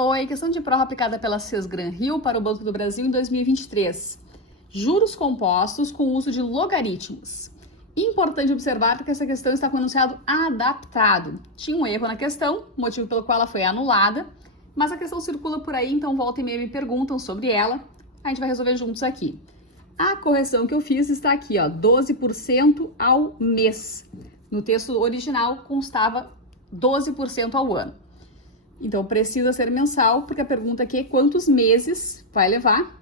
Oi, questão de prova aplicada pela Sesgran Rio para o Banco do Brasil em 2023. Juros compostos com uso de logaritmos. Importante observar que essa questão está com o enunciado adaptado. Tinha um erro na questão, motivo pelo qual ela foi anulada, mas a questão circula por aí, então volta e meia me perguntam sobre ela. A gente vai resolver juntos aqui. A correção que eu fiz está aqui, ó, 12% ao mês. No texto original constava 12% ao ano. Então, precisa ser mensal, porque a pergunta aqui é quantos meses vai levar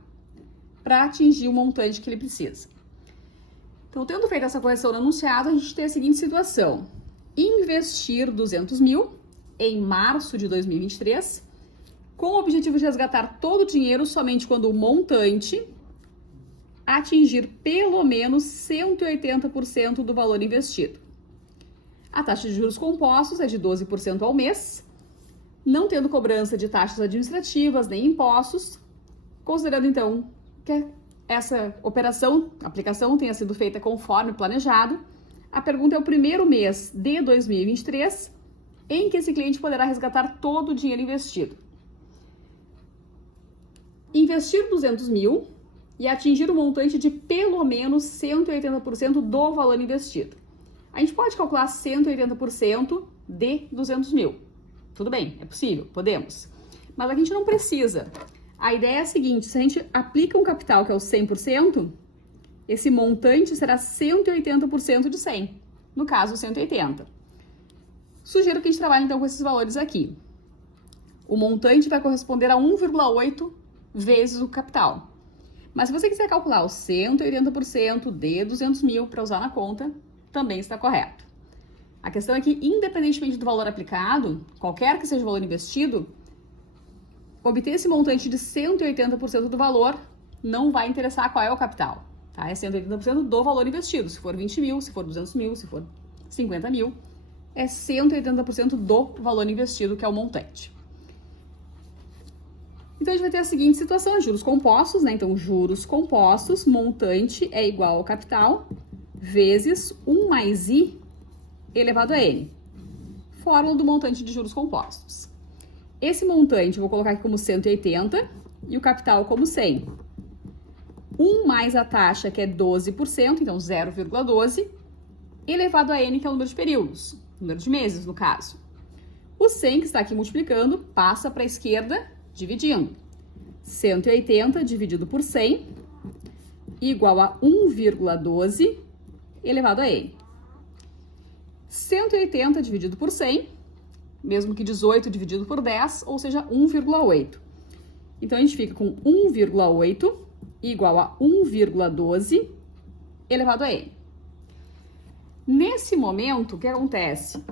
para atingir o montante que ele precisa. Então, tendo feito essa correção no enunciado, a gente tem a seguinte situação. Investir 200 mil em março de 2023, com o objetivo de resgatar todo o dinheiro somente quando o montante atingir pelo menos 180% do valor investido. A taxa de juros compostos é de 12% ao mês, não tendo cobrança de taxas administrativas nem impostos, considerando então que essa operação, aplicação tenha sido feita conforme planejado, a pergunta é o primeiro mês de 2023 em que esse cliente poderá resgatar todo o dinheiro investido. Investir 200 mil e atingir o montante de pelo menos 180% do valor investido. A gente pode calcular 180% de 200 mil. Tudo bem, é possível, podemos. Mas a gente não precisa. A ideia é a seguinte, se a gente aplica um capital que é o 100%, esse montante será 180% de 100. No caso, 180. Sugiro que a gente trabalhe então com esses valores aqui. O montante vai corresponder a 1,8 vezes o capital. Mas se você quiser calcular os 180% de 200 mil para usar na conta, também está correto. A questão é que, independentemente do valor aplicado, qualquer que seja o valor investido, obter esse montante de 180% do valor não vai interessar qual é o capital. Tá? É 180% do valor investido. Se for 20 mil, se for 200 mil, se for 50 mil, é 180% do valor investido, que é o montante. Então, a gente vai ter a seguinte situação, juros compostos, né? Então, juros compostos, montante é igual ao capital, vezes 1 mais I elevado a N. Fórmula do montante de juros compostos. Esse montante eu vou colocar aqui como 180 e o capital como 100. 1 mais a taxa, que é 12%, então 0,12, elevado a N, que é o número de períodos, número de meses, no caso. O 100, que está aqui multiplicando, passa para a esquerda, dividindo. 180 dividido por 100 igual a 1,12 elevado a N. 180 dividido por 100, mesmo que 18 dividido por 10, ou seja, 1,8. Então, a gente fica com 1,8 igual a 1,12 elevado a N. Nesse momento, o que acontece?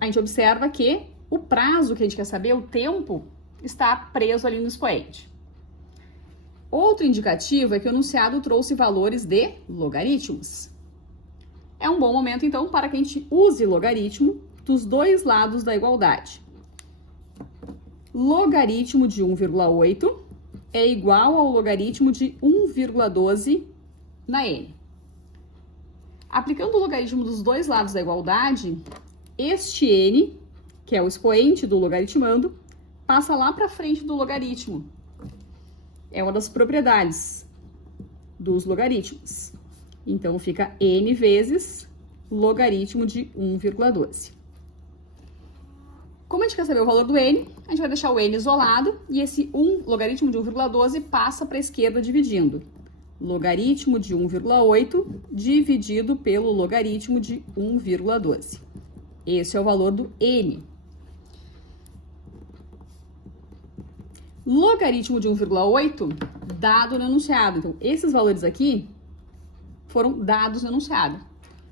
A gente observa que o prazo que a gente quer saber, o tempo, está preso ali no expoente. Outro indicativo é que o enunciado trouxe valores de logaritmos. É um bom momento, então, para que a gente use logaritmo dos dois lados da igualdade. Logaritmo de 1,8 é igual ao logaritmo de 1,12 na N. Aplicando o logaritmo dos dois lados da igualdade, este N, que é o expoente do logaritmando, passa lá para frente do logaritmo. É uma das propriedades dos logaritmos. Então, fica N vezes logaritmo de 1,12. Como a gente quer saber o valor do N, a gente vai deixar o N isolado e esse logaritmo de 1,12 passa para a esquerda dividindo. Logaritmo de 1,8 dividido pelo logaritmo de 1,12. Esse é o valor do N. Logaritmo de 1,8 dado no enunciado. Então, esses valores aqui foram dados no enunciado.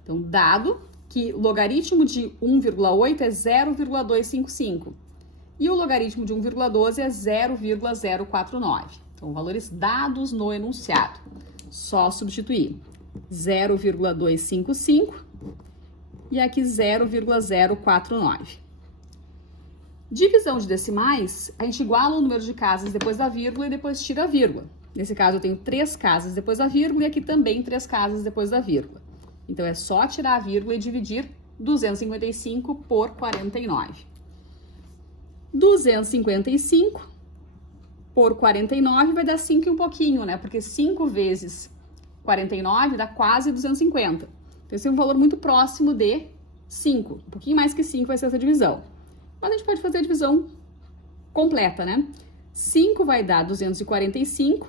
Então, dado que logaritmo de 1,8 é 0,255 e o logaritmo de 1,12 é 0,049. Então, valores dados no enunciado. Só substituir 0,255 e aqui 0,049. Divisão de decimais, a gente iguala o número de casas depois da vírgula e depois tira a vírgula. Nesse caso, eu tenho 3 casas depois da vírgula e aqui também 3 casas depois da vírgula. Então, é só tirar a vírgula e dividir 255 por 49. 255 por 49 vai dar 5 e um pouquinho, né? Porque 5 vezes 49 dá quase 250. Então, esse é um valor muito próximo de 5. Um pouquinho mais que 5 vai ser essa divisão. Mas a gente pode fazer a divisão completa, né? 5 vai dar 245,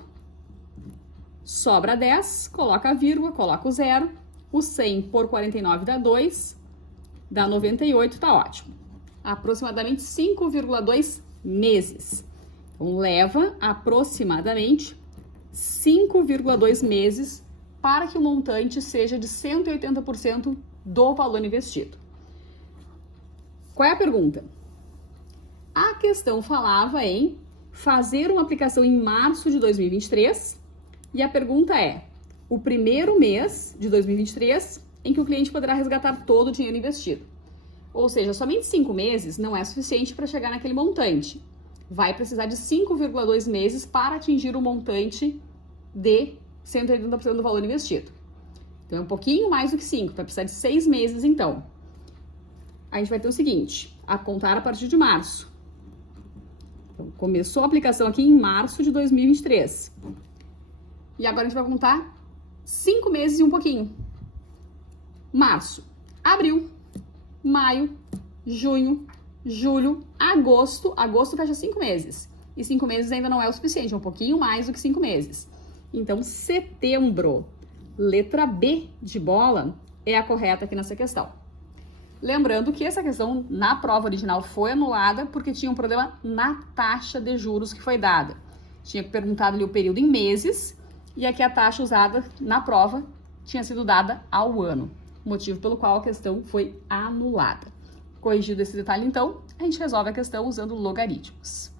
sobra 10, coloca a vírgula, coloca o zero. O 100 por 49 dá 2, dá 98, tá ótimo. Aproximadamente 5,2 meses. Então, leva aproximadamente 5,2 meses para que o montante seja de 180% do valor investido. Qual é a pergunta? A questão falava em fazer uma aplicação em março de 2023 e a pergunta é o primeiro mês de 2023 em que o cliente poderá resgatar todo o dinheiro investido. Ou seja, somente 5 meses não é suficiente para chegar naquele montante. Vai precisar de 5,2 meses para atingir o montante de 180% do valor investido. Então, é um pouquinho mais do que 5, vai precisar de 6 meses, então. A gente vai ter o seguinte, a contar a partir de março. Então, começou a aplicação aqui em março de 2023. E agora a gente vai contar 5 meses e um pouquinho. Março, abril, maio, junho, julho, agosto. Agosto fecha 5 meses. E 5 meses ainda não é o suficiente, é um pouquinho mais do que 5 meses. Então, setembro, letra B de bola, é a correta aqui nessa questão. Lembrando que essa questão na prova original foi anulada porque tinha um problema na taxa de juros que foi dada. Tinha perguntado ali o período em meses e aqui a taxa usada na prova tinha sido dada ao ano, motivo pelo qual a questão foi anulada. Corrigido esse detalhe, então, a gente resolve a questão usando logaritmos.